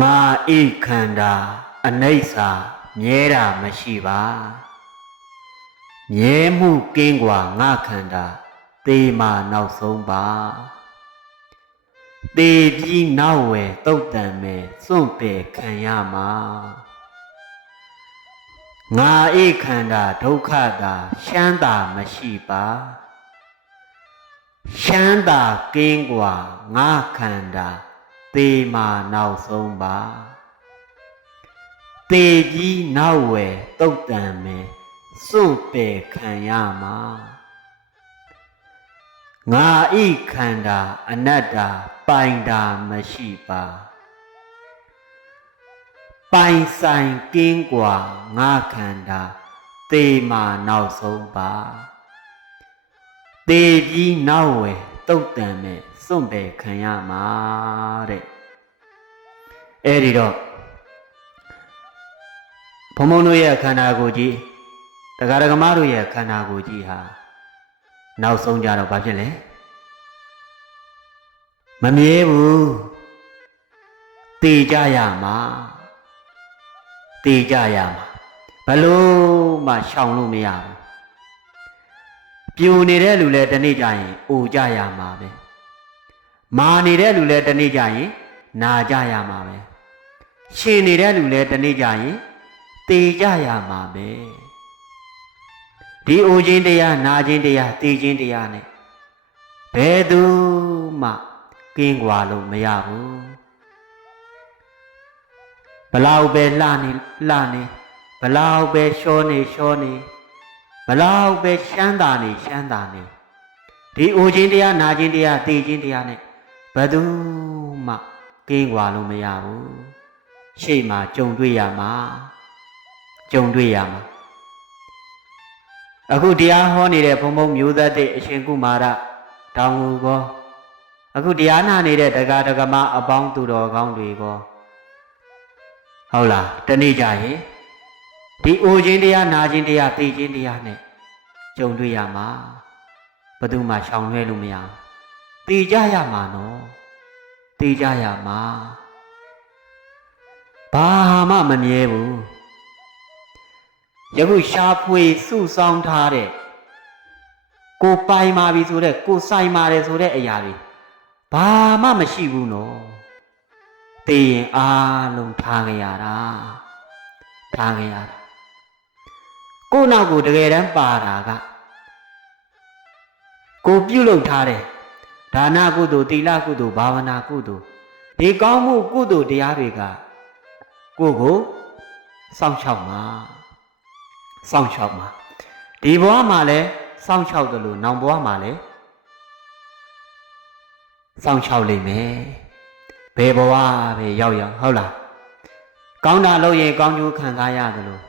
ငါဤခန္ဓာအနိစ္စမြဲတာမရှိပါမြဲမှုကင်းกว่าငါခန္ဓာသေမာနောက်ဆုံးပါသေပြီးနောက်ဝယ်တုတ်တန်မယ်စွန့်ပယ်ခံရမှာငါဤခန္ဓာဒုက္ခတာရှမ်းတာမရှိပါရှမ်းတာကင်းกว่าငါခန္ဓာသေမာနောက်ဆုံးပါသေပြီးနောက်ဝယ်တုတ်တန်မယ်စွန့်ပယ်ခံရမှာငါဤခန္ဓာအနတ္တပိုင်တာမရှိပါပိုင်ဆိုင်ကင်းกว่าငါခန္ဓာသေမာနောက်ဆုံးပါသေပြီးနောက်ဝယ်တုတ်တန်မယ်စွန့်ပယ်ခံရမှာတဲ့အဲ့ဒီတော့ဘုံဘုံတို့ရဲ့ခန္ဓာကိုယ်ကြီးတရားဓမ္မတို့ရဲ့ခန္ဓာကိုယ်ကြီးဟာနောက်ဆုံးကြတော့ဘာဖြစ်လဲမမြဲဘူးတည်ကြရမှာတည်ကြရမှာဘလို့မှရှောင်လို့မရဘူးပြူနေတဲ့လူလည်းတနေ့ကျရင်အိုကြရမှာပဲမာနေတဲ့လူလည်းတနေ့ကျရင်နာကြရမှာပဲရှင်နေတဲ့လူလည်းတနေ့ကျရင်တည်ကြရမှာပဲဒီအိုခြင်းတရားနာခြင်းတရားတည်ခြင်းတရားနဲ့ဘယ်သူမှကင်းကွာလို့မရဘူးဘလောက်ပဲလှနေဘလောက်ပဲရှောနေဘလောက်ပဲရှမ်းသာနေဒီအိုခြင်းတရားနာခြင်းတရားတည်ခြင်းတရားနဲ့ဘယ်သူမှကင်းကွာလို့မရဘူးရှေ့မှာကြုံတွေ့ရမှာအခုတရားဟောနေတဲ့ဘုံဘုံမျိုးသက်တဲ့အရှင်ကုမာရတောင်ငူကောအခုတရားနာနေတဲ့တရားဓမ္မအပေါင်းသူတော်ကောင်းတွေကောဟုတ်လားတနေ့ကြရင်ဒီအိုခြင်းတရားနာခြင်းတရားသိခြင်းတရားနဲ့ကြုံတွေ့ရမှာဘယ်သူမှရှောင်လွှဲလို့မရသိကြရမှာနော်သိကြရမှာဘာမှမမြဲဘူးယခုရှားဖွေစုဆောင်းထားတဲ့ကိုပိုင်မာပြီဆိုတဲ့ကိုဆိုင်မာတယ်ဆိုတဲ့အရာတွေဘာမှမရှိဘူးနော်သိရင်အားလုံးထားကြရတာကိုနောက်ကိုတကယ်တမ်းပါတာကကိုပြုတ်လုပ်ထားတဲ့ဒါနကုသိုလ်သီလကုသိုလ်ဘာဝနာကုသိုလ်ဒီကောင်းမှုကုသိုလ်တရားတွေကကိုစောင့်ရှောက်မှာဒီဘဝမှာလည်းစောင့်ရှောက်တယ်လို့နောင်ဘဝမှာလည်းစောင့်ရှောက်လိမ့်မယ်ဘယ်ဘဝပဲရောက်ဟုတ်လားကောင်းတာလို့ရင်ကောင်းကျိုးခံစားရတယ်လို့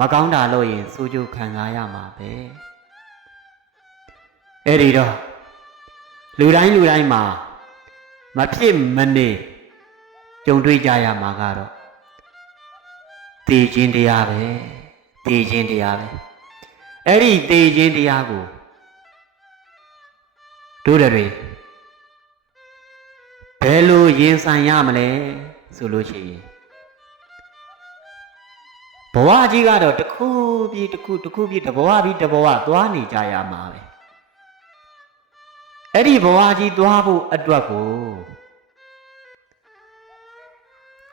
မကောင်းတာလို့ရင်ဆိုးကျိုးခံစားရမှာပဲအဲ့ဒီတော့လူတိုင်းမှာမဖြစ်မနေကြုံတွေ့ကြရမှာကတော့တည်ခြင်းတရားပဲအဲ့ဒီတည်ခြင်းတရားကိုတို့တွေဘယ်လိုရင်ဆိုင်ရမလဲဆိုလို့ရှိရင်ဘဝကြီးကတော့တစ်ခုပြီးတစ်ဘဝပြီးတစ်ဘဝသွားနေကြရမှာပဲအဲ့ဒီဘဝကြီးသွားဖို့အတွက်ကို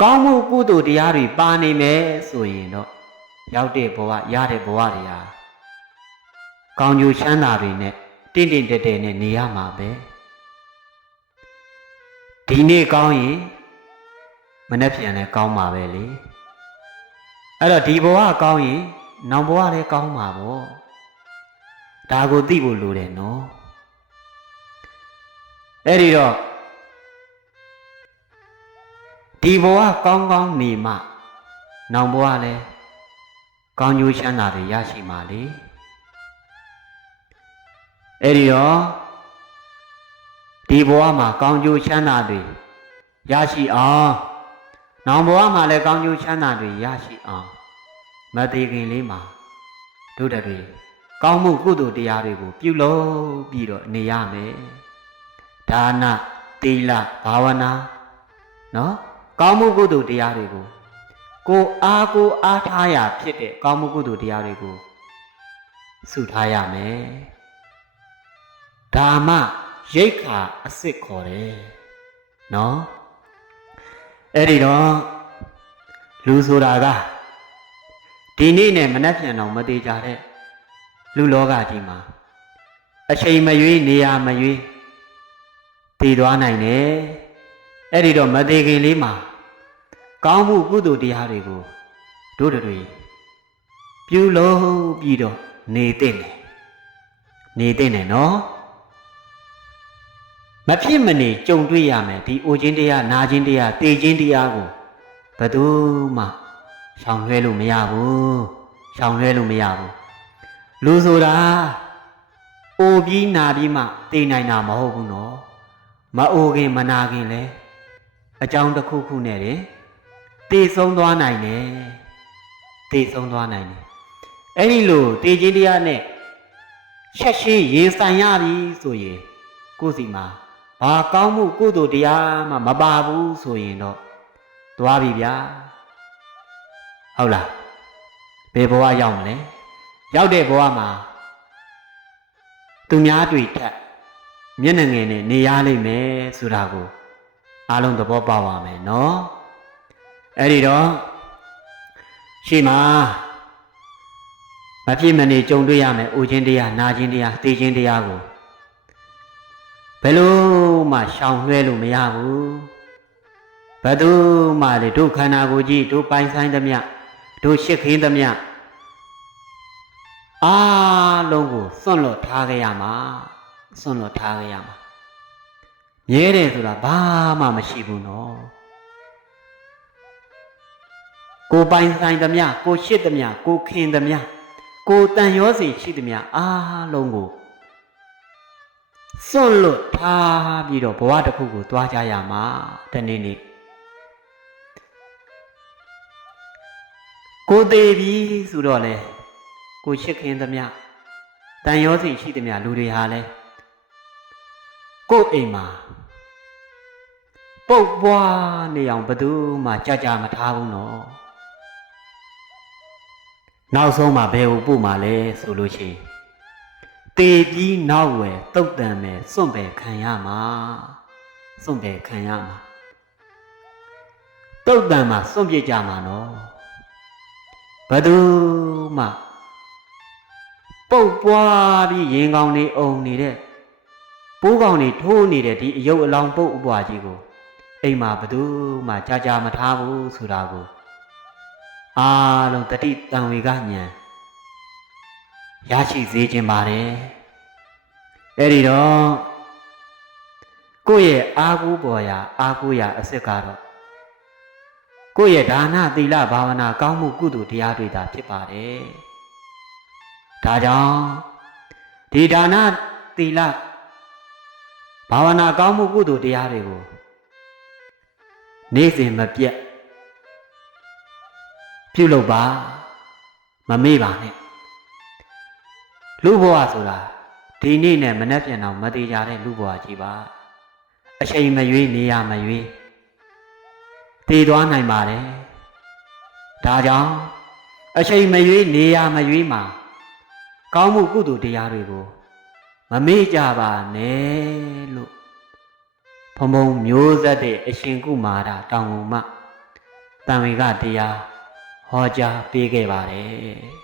ကောင်းမှုကုသိုလ်တရားတွေပါနေမယ်ဆိုရင်တော့ရောက်တဲ့ဘဝရတဲ့ဘဝတွေဟာကောင်းကျိုးချမ်းသာတွေနဲ့တင့်တဲ့နဲ့နေရမှာပဲဒီနေ့ကောင်းရင်မနေ့ပြန်လည်းကောင်းမှာပဲလေအဲ့တော့ဒီဘဝကောင်းရင်နောင်ဘဝလည်းကောင်းမှာပေါ့ဒါကိုသိဖို့လိုတယ်နော်အဲ့ဒီတော့ဒီဘဝကောင်းနေမှနောင်ဘဝလည်းကောင်းကျိုးချမ်းသာတွေရရှိမှာလေအဲ့ဒီတော့ဒီဘဝမှာကောင်းကျိုးချမ်းသာတွေရရှိအောင်နောင်ဘဝမှာလည်းကောင်းကျိုးချမ်းသာတွေရရှိအောင်မသေးခင်လေးမှာတို့တွေကောင်းမှုကုသိုလ်တရားတွေကိုပြုလုပ်ပြီးတော့နေရမယ်ဒါနသီလဘာဝနာနော် ကောင်းမှုကုသိုလ်တရားတွေကိုကိုအားထားရဖြစ်တဲ့ကောင်းမှုကုသိုလ်တရားတွေကိုစုထားရမယ်ဒါမှရိတ်ခါအစ်စ်ခေါ်တယ်နော်အဲ့ဒီတော့လူဆိုတာကဒီနေ့နဲ့မနှက်ပြန်တော့မသေးကြတဲ့လူလောကကြီးမှာအချိန်မရွေးနေရာမရွေးတည်သွားနိုင်တယ်အဲ့ဒီတော့မသေးခင်လေးမှာကောင်းမှုကုသိုလ်တရားတွေကိုတို့တွေပြုလို့ပြီးတော့နေတဲ့တယ်နော်မဖြစ်မနေကြုံတွေ့ရမယ်ဒီအိုခြင်းတရားနာခြင်းတရားတေခြင်းတရားကိုဘယ်သူမှရှောင်လွှဲလို့မရဘူးလူဆိုတာအိုပြီးနာပြီးမှတေနိုင်တာမဟုတ်ဘူးနော်မအိုခင်မနာခင်လဲအကြောင်းတစ်ခုခုနဲ့တယ်တေဆုံးသွားနိုင်တယ်အဲ့ဒီလိုတေခြင်းတရားနဲ့ချက်ရှိရင်ဆိုင်ရပြီဆိုရင်ကိုယ်စီမှာဘာကောင်းမှုကုသိုလ်တရားမှမပါဘူးဆိုရင်တော့သွားပြီဗျာဟုတ်လားဘယ်ဘဝရောက်မလဲရောက်တဲ့ဘဝမှာသူများတွေ့ထက်မျက်နှာငယ်နဲ့နေရလိမ့်မယ်ဆိုတာကိုအားလုံးသဘောပေါက်ပါမယ်နော်အဲ့ဒီတော့ရှိမှာမဖြစ်မနေကြုံတွေ့ရမယ်အိုခြင်းတရားနာခြင်းတရားသိခြင်းတရားကိုဘယ်လို့မှရှောင်လွှဲလို့မရဘူးဘယ်သူမှလေတို့ခန္ဓာကိုယ်ကြီးတို့ပိုင်ဆိုင်သမျှတို့ရှစ်ခင်းသမျှအားလုံးကိုစွန့်လွတ်ထားခဲ့ရမှာမြဲတယ်ဆိုတာဘာမှမရှိဘူးနော်ကိုပိုင်ဆိုင်သမျှကိုရှစ်သမျှကိုခင်သမျှကိုတန်ရောစီရှိသမျှအားလုံးကိုစွန့်လွတ်ထားပြီးတော့ဘဝတစ်ခုကိုသွားကြရမှာတနေ့နေ့ကိုသေးပြီဆိုတော့လေကိုရှစ်ခင်သမျှတန်ရောစီရှိသမျှလူတွေဟာလဲကိုအိမ်မှာပုတ်ပွားနေအောင်ဘယ်သူမှကြမထားဘူးနော်နောက်ဆုံးမှာဘယ်ကိုပို့မှာလဲဆိုလို့ရှိရင်တေပြီးနောက်ဝယ်တုတ်တန်မယ်စွန့်ပယ်ခံရမှာတုတ်တန်မှာစွန့်ပြစ်ကြမှာနော်ဘယ်သူမှပုတ်ပွားပြီးရင်ကောင်းနေအောင်နေတဲ့ပိုးကောင်တွေထိုးနေတဲ့ဒီအယုတ်အလောင်းပုတ်အပွားကြီးကိုအိမ်မှာဘယ်သူမှကြမထားဘူးဆိုတာကိုအားလုံးတတိတံဝေကဉာဏ်ရရှိစေခြင်းပါတယ်အဲ့ဒီတော့ကိုယ့်ရဲ့အာဟုပေါ်ရာအာဟုရာအစစ်ကတော့ကိုယ့်ရဲ့ဒါနသီလဘာဝနာကောင်းမှုကုသိုလ်တရားတွေသာဖြစ်ပါတယ်ဒါကြောင့်ဒီဒါနသီလဘာဝနာကောင်းမှုကုသိုလ်တရားတွေကိုနေ့စဉ်မပြတ်ပြုလုပ်ပါမမေ့ပါနဲ့လူဘဝဆိုတာဒီနေ့နဲ့မနှက်ပြန်တော့မသေးကြတဲ့လူဘဝကြီးပါအချိန်မရွေးနေရမရွေးတည်သွားနိုင်ပါတယ်ဒါကြောင့်အချိန်မရွေးနေရမရွေးမှာကောင်းမှုကုသိုလ်တရားတွေကိုမမေ့ကြပါနဲ့လို့ဘုံဘုံမျိုးဆက်တဲ့အရှင်ကုမာရတောင်ကုန်မှတန်ဝေကတရားဟောကြားပေးခဲ့ပါတယ်